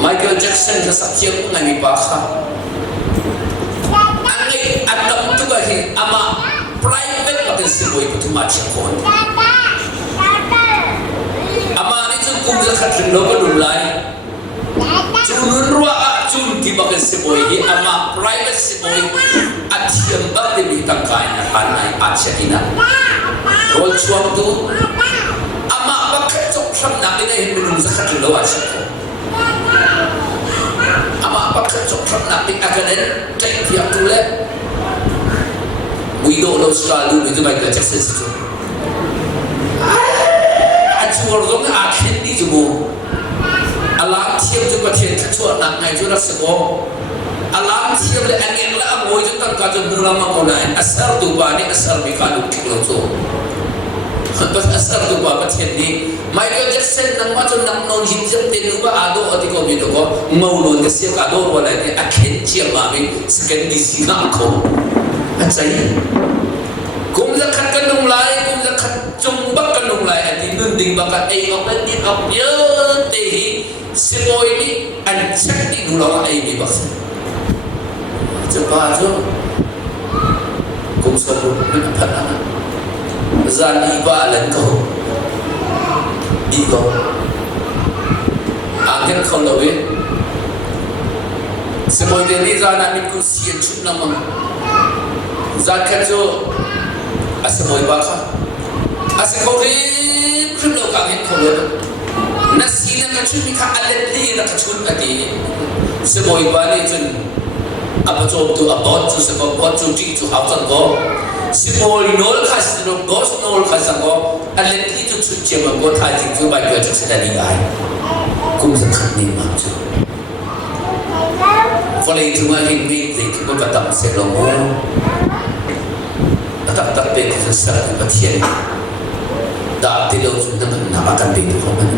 Michael Jackson sa sakyang nga ni Baka. Ang atam to gahi ama private patin si boy putumatch kon. Ama ni chun kumza khatrin lo balulay. Chunun ruwa chun di patin si boy hi ama private si boy at siyang bakit bitang kanya kanay at siya ina. Rol chuang tu ama bakit chok siyang nakina hinulong sa khatrin lo at siya ko. Ama bakit chok siyang nakina aganin kaya tiyak tulit. We don't know Australia, we do like that just as I told them I can't need to go. Alarm team to pretend to a night night to the score. Alarm team the Angela avoid the Kajan Mulamona, a sir to Bani, a sir Mikado Kiloto. But a sir to Babatendi, Michael Jackson, the mother not known himself, the Nuba Ado or the Commuto, Molo, the Sikado, or I can't cheer Mami, second this uncle. At say, kung lakat ka nung lai, kung lakat chumbak ka nung lai, at inunding baka ay opendin of yun, tehi, si Moili, and check in ulang ay bibaksa. Cepat kung sa loob ng panahon, zani ibalan ko, di ko, angin ko lawin, si Moili, zanamin ko siya chun naman, zakat jo asemoy baka asekori krilo kangin kolo nasina ka chuni ka alati na ka chun ati semoy bali chun abajo tu abot tu sebo bot tu ti tu hausan ko semoy nol khas no dos nol khas ko alati tu chun chema ko tha ji tu ba yo chak sedani ai kum sa khat ni ma chu folay tu ma hing mi dik ko katam se lo mo tak tak bek sa sa patien da tilo chun nang namakan bek ko man